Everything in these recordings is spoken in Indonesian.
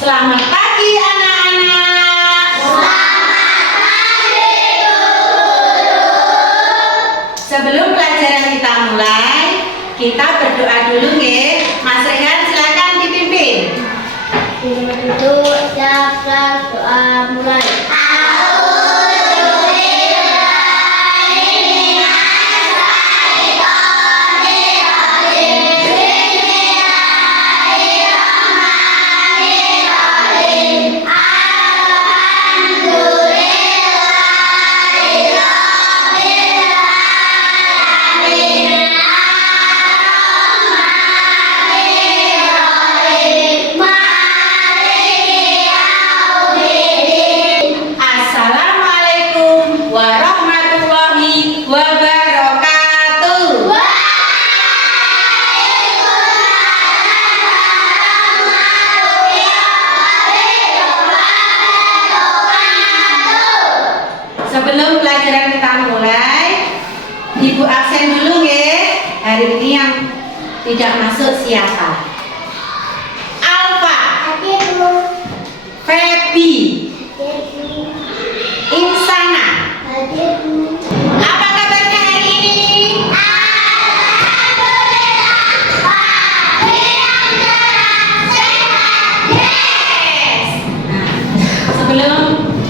Selamat pagi anak-anak. Selamat pagi guru. Sebelum pelajaran kita mulai, kita berdoa dulu ya. Mas Rehan silakan dipimpin. Duduk, siapkan doa mulai. Assalamualaikum warahmatullahi wabarakatuh. Sebelum pelajaran kita mulai, Ibu absen dulu ya. Hari ini yang tidak masuk siapa? Alfa, Febi, Insana. Apa kabarnya hari ini? Yes. Sebelum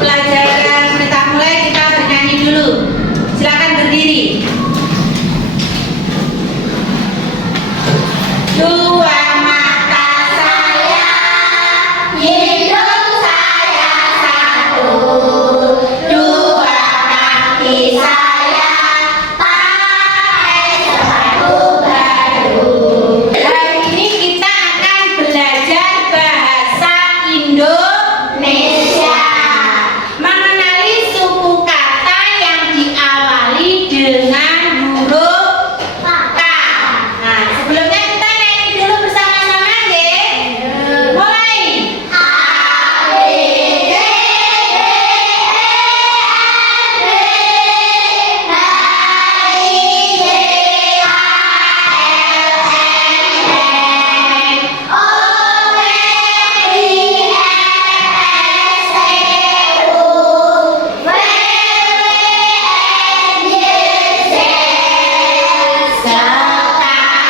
pelajaran kita mulai, kita bernyanyi dulu. Silakan berdiri. Dua mata saya, hidung saya satu. Dua kaki saya, pakai sepatu baru. Hari ini kita akan belajar bahasa Indonesia. Mengenali suku kata yang diawali dengan huruf K. Nah, sebelumnya kita nyanyi dulu bersama-sama ya. Mulai. A, B, C, D, E, F, G, H, I, J, K, L, M, N, O, P, Q, R, S, T, U, V, W, X, Y, Z. Sekarang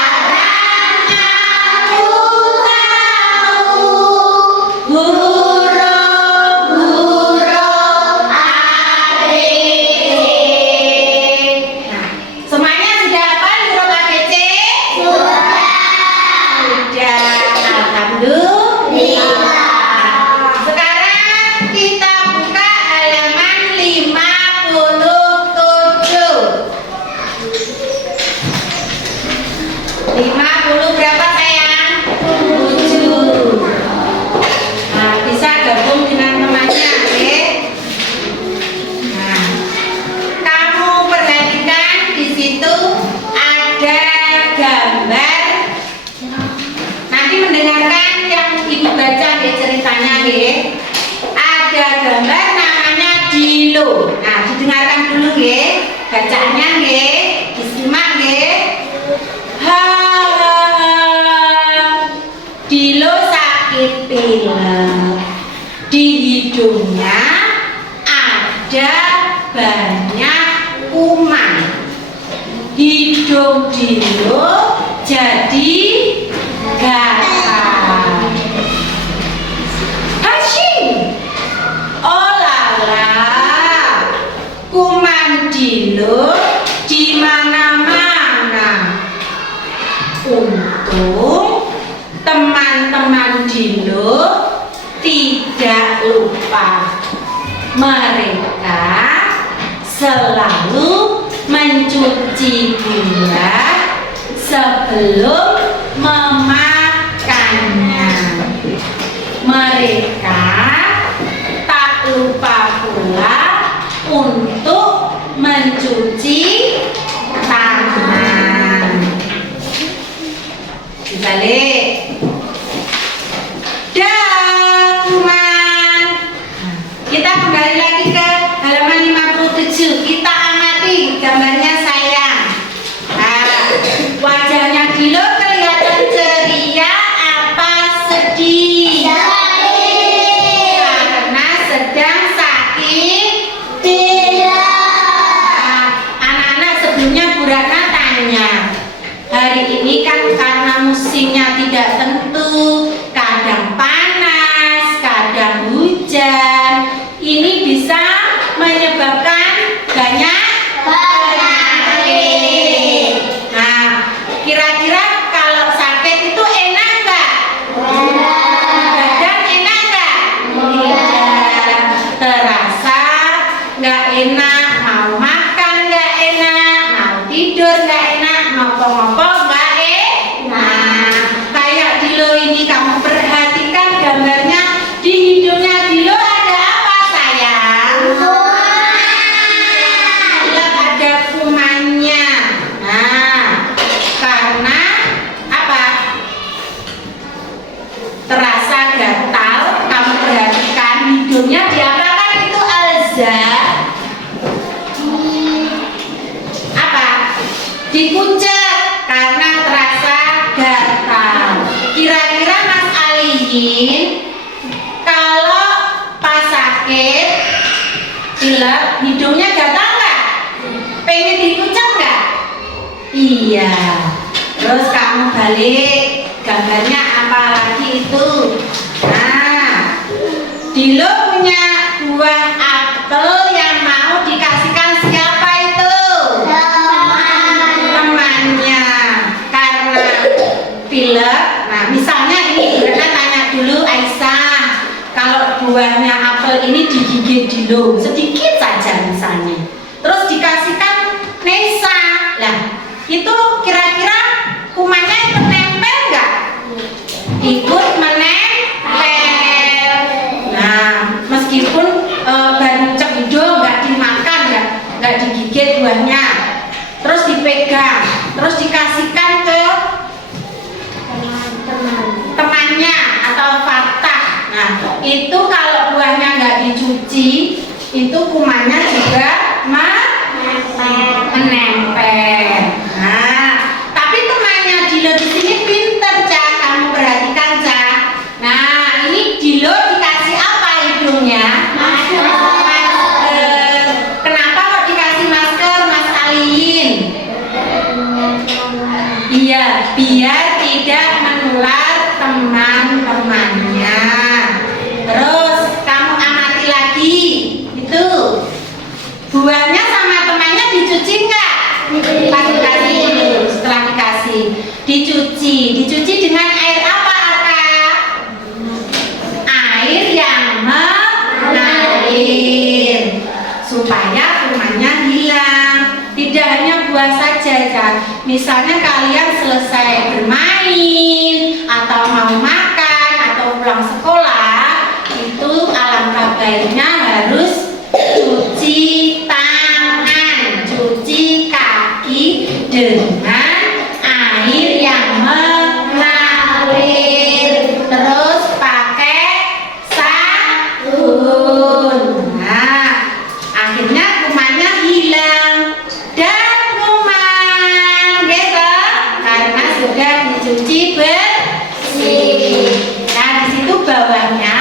aku tahu huruf-huruf ABC. Nah, semuanya sudah hafal huruf ABC? Sudah. Alhamdulillah. Sekarang kita buka halaman 57. 50 berapa sayang? 7. Nah, bisa gabung dengan temannya ya. Nah, kamu perhatikan di situ ada gambar. Nanti mendengarkan yang ibu baca ya ceritanya ya. Ada gambar namanya Dilo. Nah, didengarkan dulu ya. Bacaannya ya. Disimak ya. Dilo sakit pilek. Di hidungnya ada banyak kuman. Hidung Dilo jadi gatal. Hashim, oh lala, kuman Dilo di mana-mana. Untung teman-teman Dilo tidak lupa. Mereka selalu mencuci gula sebelum memakannya. Mereka tak lupa pula untuk mencuci tangan. Dibalik. Dah, kuman. Kita kembali lagi ke halaman 57. Kita amati gambarnya sayang. Nah, wajahnya Dilo kelihatan ceria. dikucek karena terasa gatal. Kira-kira Mas Aliin kalau pas sakit pilek hidungnya gatal nggak? Pengen dikucek nggak? Iya. Terus kamu balik gambarnya apa lagi itu? Nah, Dilo punya buah apel yang mau dikasihkan siapa itu? Temannya. Karena pilek. Nah, misalnya ini kita tanya dulu Aisyah, kalau buahnya apel ini digigit Dilo sedikit saja misalnya, terus dikasihkan Nesa, lah itu kira-kira kumannya ikut nempel nggak? Ikut menempel. Nah, meskipun baru cek hidung nggak dimakan ya, nggak digigit buahnya, terus dipegang, terus dikasihkan ke temannya atau Fatah. Nah, itu kalau buahnya nggak dicuci, itu kumannya juga menempel. Nah, tapi temannya Dilo di sini pinter, Cak. Kamu perhatikan, Cak. Nah, ini Dilo dikasih apa hidungnya? Masker. Kenapa kok dikasih masker, Mas Aliin? Iya, biar tidak menular teman-temannya. Terus kamu amati lagi, itu buahnya sama temannya dicuci nggak? Kasih dulu. Setelah dikasih, dicuci dengan air apa, Aka? Air yang mengalir supaya kumannya hilang. Tidak hanya buah saja, Cak. Misalnya kalian selesai bermain atau mau makan atau pulang sekolah, itu alangkah baiknya harus cuci tangan, cuci kaki dengan air yang mengalir, terus pakai sabun. Nah, akhirnya kumannya hilang dan kuman gitu karena sudah dicuci bersih. Nah, di situ bawahnya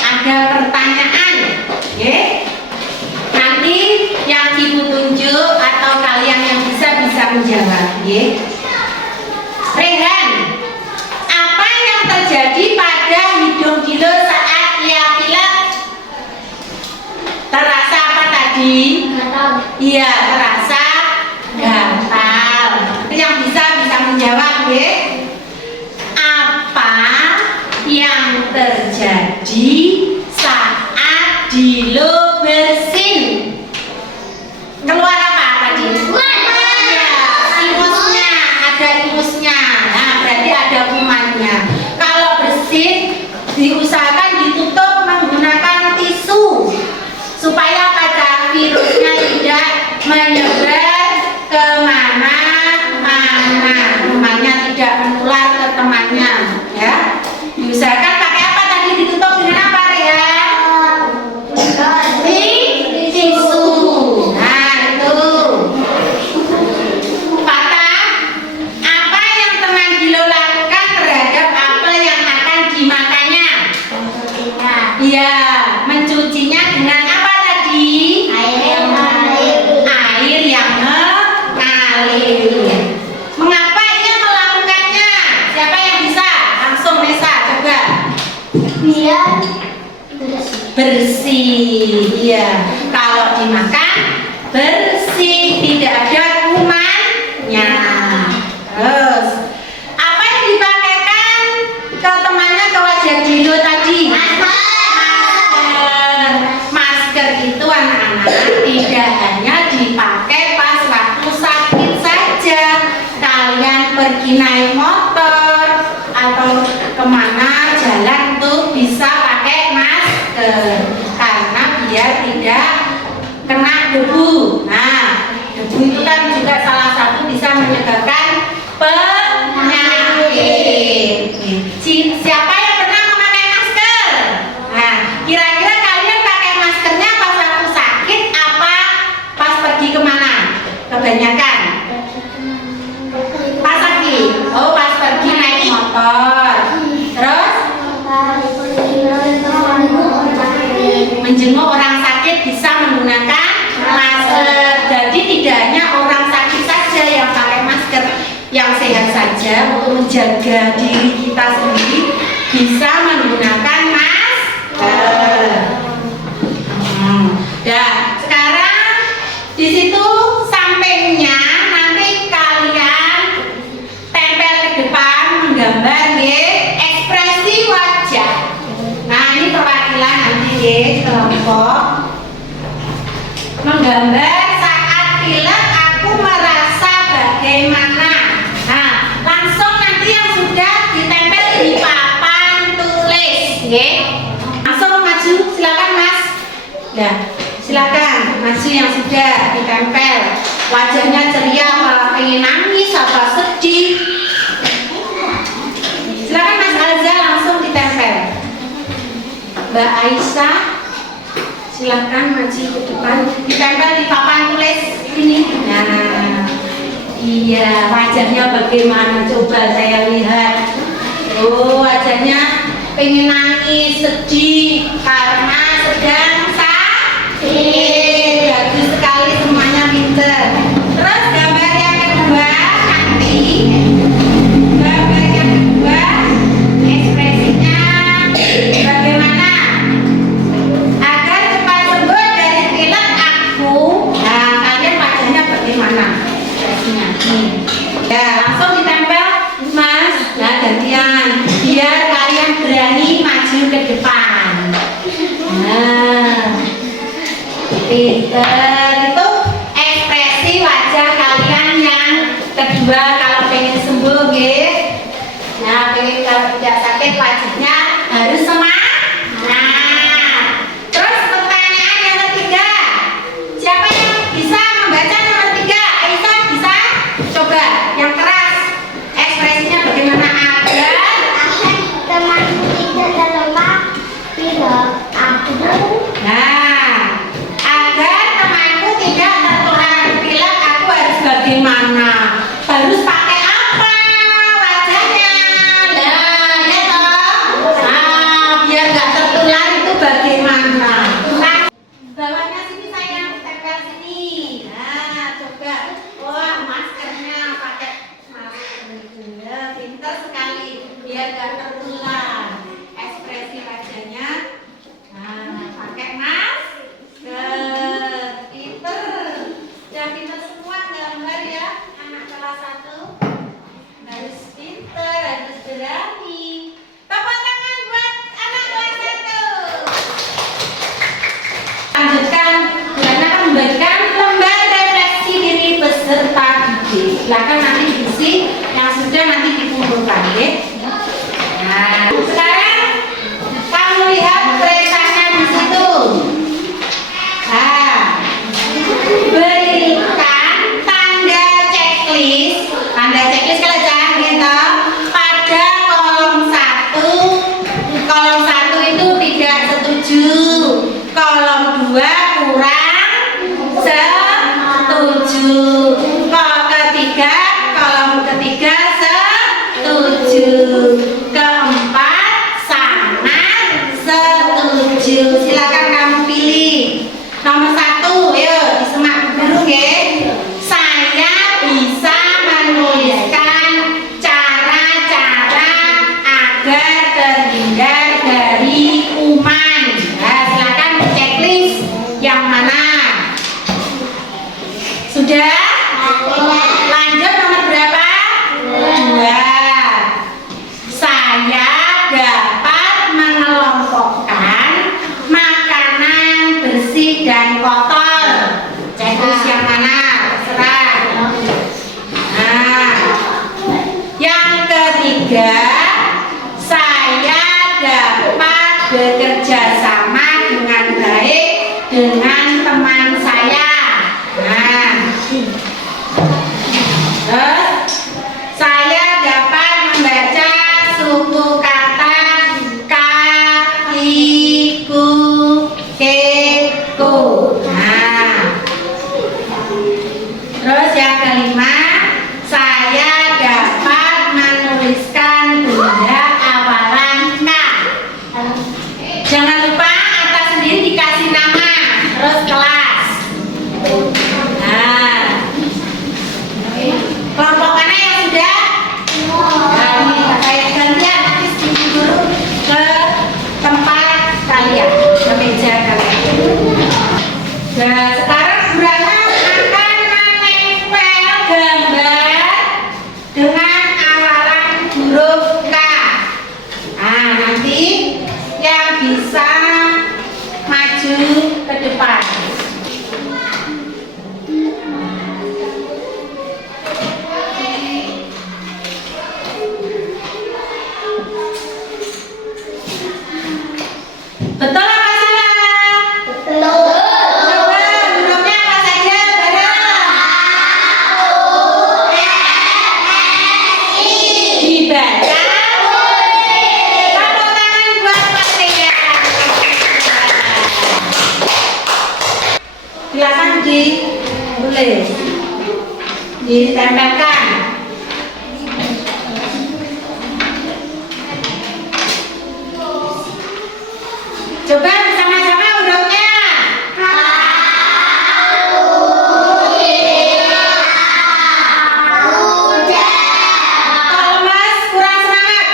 ada pertanyaan, ya. Nanti yang ibu tunjuk atau kalian yang bisa menjawab, ya. Rehan, apa yang terjadi pada hidung Dilo saat ia pilek? Terasa apa tadi? Iya, terasa gatal. Itu yang bisa menjawab, ya. Apa yang terjadi saat Dilo bersin? Keluar apa tadi? Ya, ingus. Iya, kalau dimakan bersih, tidak ada kumannya. Terus apa yang dipakaikan ke temannya, ke wajah Dilo tadi? Masker. Masker itu anak-anak tidak hanya dipakai pas waktu sakit saja. Kalian pergi naik motor atau kemana jalan tuh bisa pakai masker, karena biar tidak kena debu. Nah, debu itu kan juga salah satu bisa menyebabkan Semua orang sakit bisa menggunakan masker. Jadi tidak hanya orang sakit saja yang pakai masker, yang sehat saja untuk menjaga diri kita sendiri bisa menggunakan masker. Dan sekarang di situ sampingnya nanti kalian tempel ke depan menggambar ekspresi wajah. Nah ini perwakilan nanti kelompok menggambar saat pilek aku merasa bagaimana. Nah langsung nanti yang sudah ditempel di papan tulis, langsung maju silakan Mas. Ya silakan maju yang sudah ditempel. Wajahnya ceria, malah pengen nangis, apa sedih. Silakan Mas Alza langsung ditempel. Mbak Aisyah silakan maju ke depan, ditempel di papan tulis ini. Nah, iya wajahnya bagaimana? Coba saya lihat. Oh wajahnya pengen nangis, sedih karena sedang sakit. Bagus sekali semuanya pinter. Terus gambar yang kedua nanti. Gambar yang kedua ekspresinya bagaimana? Agar cepat sembuh dari pilek aku. Nah kalian wajahnya bagaimana ekspresinya? Nih. Ya langsung ditempel Mas. Nah gantian biar kalian berani maju ke depan. Nah pinter. Itu ekspresi wajah kalian yang kedua kalau pengen sembuh nah pengen kalau tidak sakit wajahnya harus semangat. Terus pertanyaan yang ketiga, siapa yang bisa membaca nomor 3? Aisyah bisa? Coba yang keras ekspresinya bagaimana? Agar temanku tidak terlemah pilek aku. nah agar temanku tidak tertular pilek aku harus bagaimana? Harus pakai apa wajahnya? Nah ya toh. Nah biar gak tertular itu bagaimana? Nah bawahnya sini sayang, tempel sini. Nah coba, wah maskernya pakai masker. Ya pintar sekali biar gak tertular ekspresi wajahnya. Nah pakai masker. Pinter. Sudah pinter semua gambar ya anak kelas 1. Harus pinter, harus berani. Tepuk tangan buat anak kelas 1. Lanjutkan, Buana akan membagikan lembar refleksi diri peserta didik. Silakan nanti diisi yang sudah nanti dikumpulkan, ya. Nah, sekarang kamu lihat tulisannya di situ. Nah, berikan tanda checklist kalau jangan gitu pada kolom 1. Kolom 1 itu tidak setuju, kolom 2 kurang setuju, kolom ketiga setuju, keempat sangat setuju. Silakan kamu pilih nomor 1. Yuk disemak dulu ya. Saya bisa menuliskan cara-cara agar terhindar dari kuman. Nah, silakan checklist yang mana? Sudah? Lanjut nomor berapa? 2. Saya dapat mengelompokkan makanan bersih dan kotor. Checklist yang mana? Terserah. Nah, yang ketiga, saya dapat bekerja sama dengan baik dengan teman saya. Nah, terus saya dapat membaca suku kata kakiku, keku. Nah, terus yang kelima, saya dapat menuliskan benda awalan K. Jangan lupa nanti yang bisa maju ke depan. Betul apa salah? Betul. Coba hurufnya apa saja bareng? Dibaca. Tepuk tangan buat Patria. Silakan ditulis, ditempelkan. Coba bersama-sama hurufnya. Kalau Mas kurang semangat,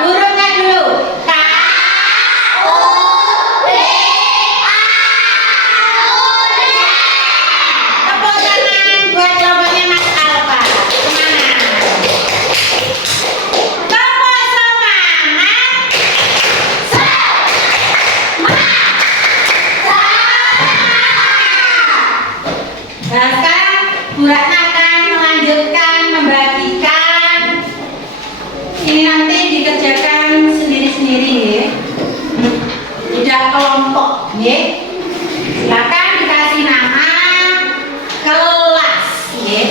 hurufnya dulu. Tepuk tangan buat kelompoknya Mas Alfa. Semangat. Tepuk semangat. Bahkan Bu Ratna akan melanjutkan membagikan. Ini nanti dikerjakan sendiri-sendiri ya. Tidak kelompok ya. Silakan dikasih nama kelas ya.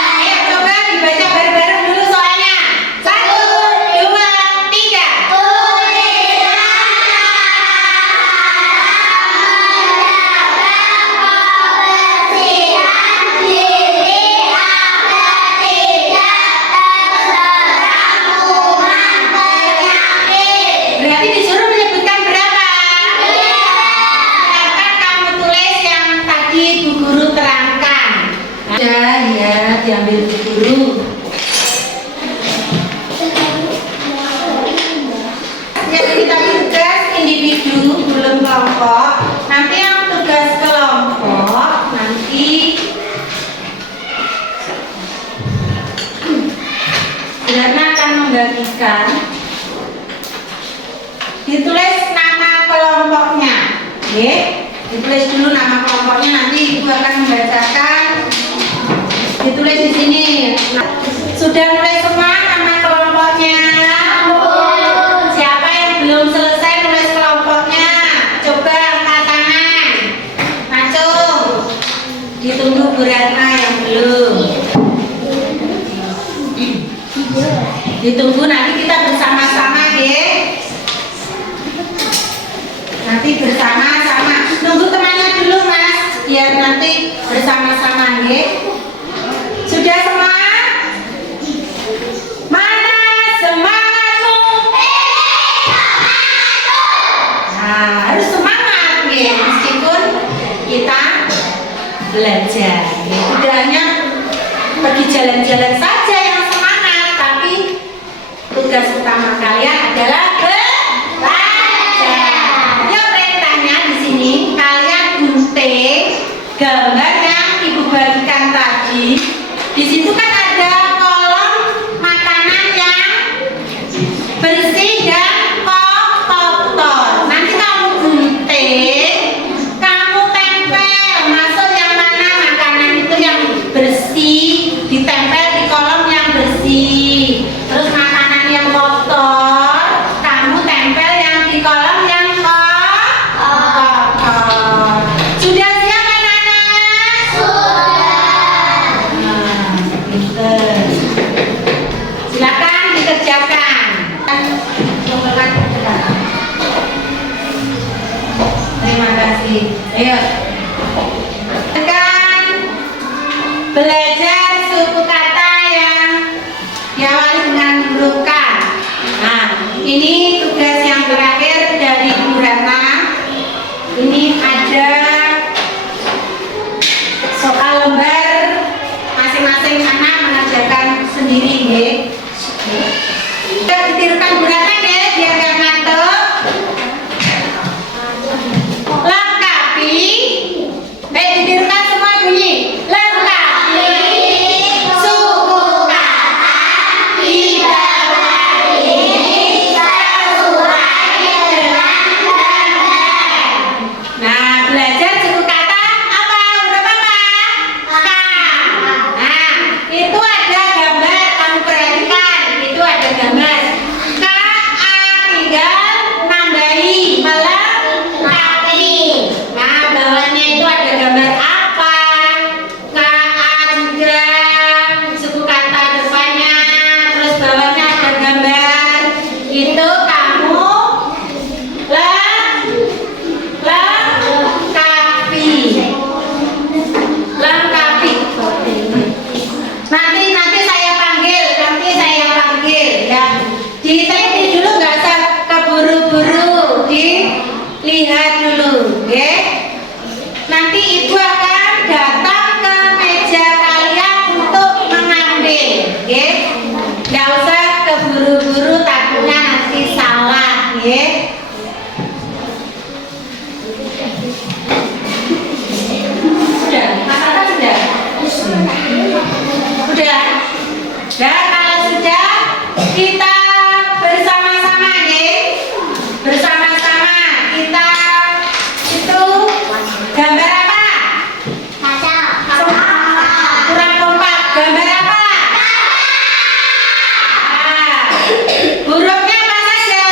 Ayo coba dibaca bareng-bareng dulu soalnya. 1, 2, 3. Berarti disuruh menyebutkan berapa? Silakan kamu tulis yang tadi Bu Guru terangkan. Ada ya, diambil Bu Guru. Yang ini tadi tugas individu, belum kelompok. Nanti yang tugas kelompok nanti Ratna akan membagikan. Ditulis nama kelompoknya, ya. Ditulis dulu nama kelompoknya, nanti Ibu akan membacakan. Ditulis di sini. Nah, sudah nulis semua nama kelompoknya? Siapa yang belum selesai nulis kelompoknya? Coba angkat tangan. Macung. Ditunggu Bu Ratna yang belum. Ditunggu, nanti kita bersama-sama ya. Nanti bersama-sama. Tunggu temannya dulu Mas, biar nanti bersama-sama ya. Sudah semua? Mana semangatmu? Nah, harus semangat ya, meskipun kita belajar ya. Tidak hanya pergi jalan-jalan saja yang semangat, tapi tugas utama kalian adalah belajar. Ya, perintahnya di sini kalian gunting gambar yang Ibu bagikan tadi. Di situ kan ada kolom makanan yang bersih dan kotor. Nanti kamu gunting, kamu tempel masuk yang mana makanan itu yang bersih, ditempel di kolom yang bersih. Terus makanan yang kotor, kamu tempel yang di kolom yang kotor. Sudah siap anak-anak? Nah, pinter. Silakan dikerjakan. Terima kasih. Ayo. Tekan. Belajar suku kata yang diawali dengan huruf K. Nah, ini tugas yang terakhir dari Bu Ratna. Ini ada soal lembar, masing-masing anak mengerjakan sendiri ya. Kita ditirukan Bu Ratna ya, biar gak ngantuk. Lengkapi. Ditirukan semua bunyi. Lengkapi Diteliti dulu, nggak usah keburu-buru, dilihat dulu, ya. Nanti ibu akan datang ke meja kalian untuk mengambil, ya. Nggak usah keburu-buru, takutnya nanti salah, ya. Sudah, Mas Ata sudah? Sudah? Dan kalau sudah, kita bersama-sama, ya. Bersama-sama kita itu gambar apa? Kurang kompak. Gambar apa? Ah, hurufnya apa saja?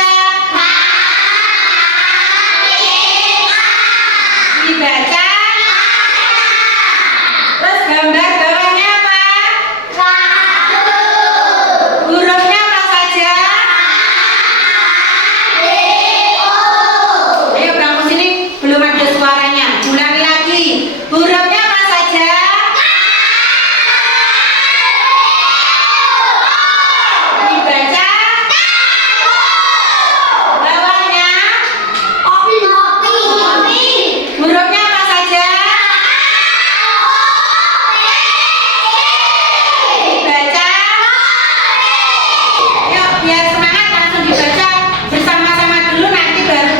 Dibaca. Terus gambar bawahnya apa? Hurufnya apa saja? Ayo kamu sini, belum ada suaranya. Ulangi lagi. Hurufnya apa saja? Dibaca. Bawahnya. Hurufnya apa saja? Dibaca. Yuk, biar semangat langsung dibaca bersama-sama dulu, nanti baru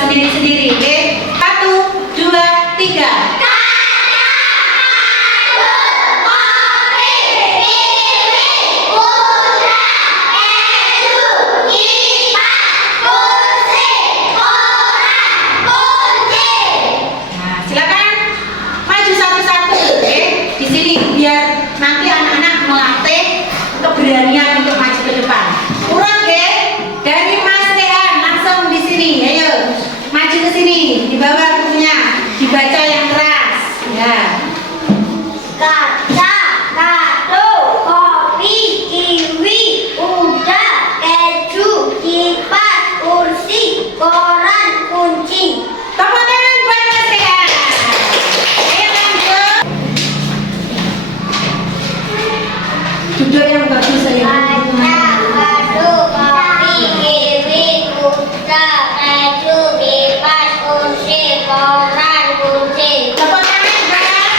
sendiri-sendiri. Oke? 1, 2, 3. Nah, silakan maju satu-satu, oke? Di sini biar nanti anak-anak melatih keberanian untuk maju ke depan. Urut, oke? Dari Mas Tehan langsung di sini. Ayo, maju ke sini. Di bawah bukunya dibaca yang keras. Ya. Kaca, kartu, kopi, kiwi, uda, keju, kipas, kursi, koran, kunci. Tepuk tangan buat Mas Tehan. Ayo lanjut. Duduk yang bagus saya. Kaca, kartu, kopi, kiwi, uda, keju, kipas, kursi, koran, kunci. Tepuk tangan buat.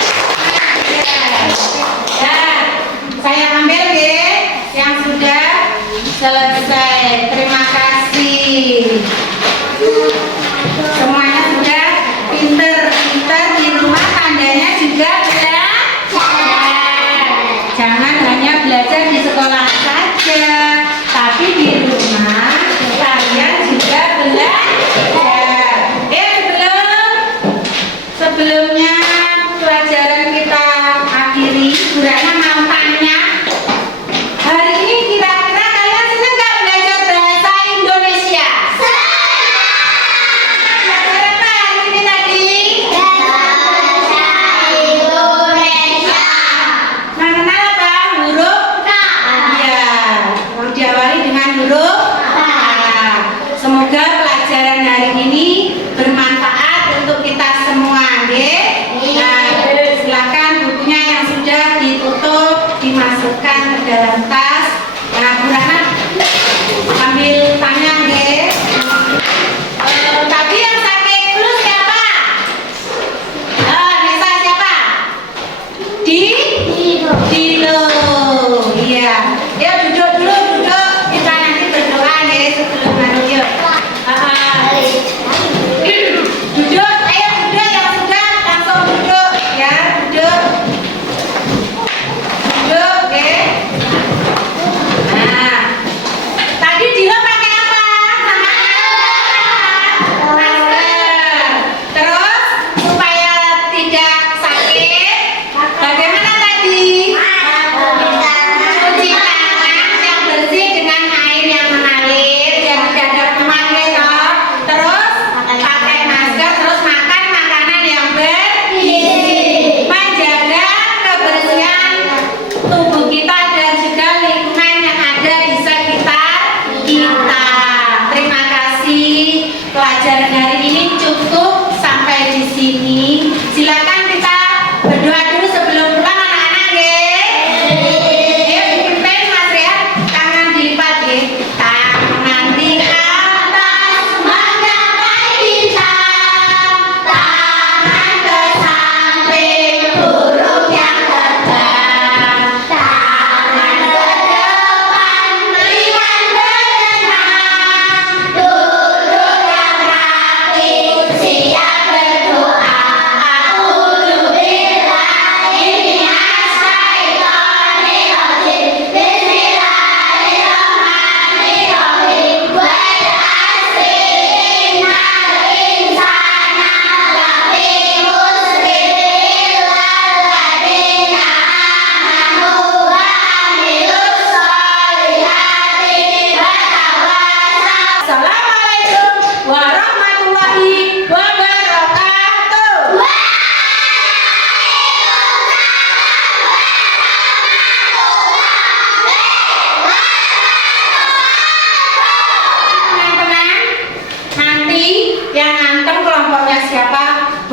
Ya, saya ambil ya yang sudah selesai. Terima kasih. Semuanya sudah pinter-pinter di rumah, tandanya juga belajar. Jangan hanya belajar di sekolah saja, tapi di rumah kalian juga belajar. Sebelumnya pelajaran kita akhiri, Bu Rana mau tanya, hari ini kira-kira kalian senang nggak belajar bahasa Indonesia? Belajar apa hari ini tadi? Mengenal apa? Huruf? Iya, mau diawali dengan huruf K. Semoga pelajaran hari ini bermanfaat untuk kita semua, ya. Nah, silakan bukunya yang sudah ditutup dimasukkan ke dalam tas. Nah, Bu Rana ambil tanya, ya. Tadi yang sakit flu siapa? Nesa siapa? Dilo. Iya. Ya duduk dulu, duduk. Kita nanti berdoa, ya, sebelum lanjut. Duduk, ayo duduk yang sudah langsung duduk, ya, duduk. Duduk, oke.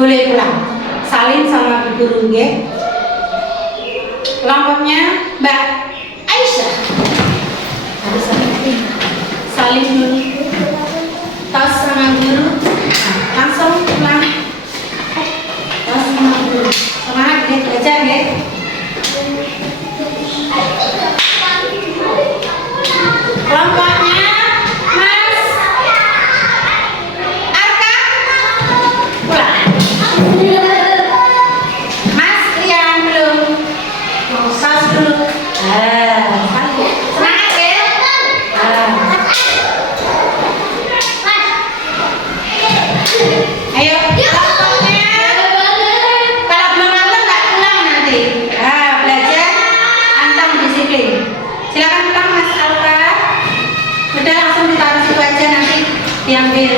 boleh pulang. Salin sama Bu Guru nggih. Kelompoknya Mbak Aisyah. Harus salin dulu. Tos sama guru. Nah, langsung pulang. Tos sama guru. Semangat nggih belajar nggih. Kelompoknya Mas Arka pulang. Mas Rian belum. Tos dulu. Semangat ya. Ayo kelompoknya. Kalau belum anteng nggak pulang nanti. Belajar anteng disiplin. Silakan pulang Mas Alka. Udah langsung ditaruh situ aja nanti diambil.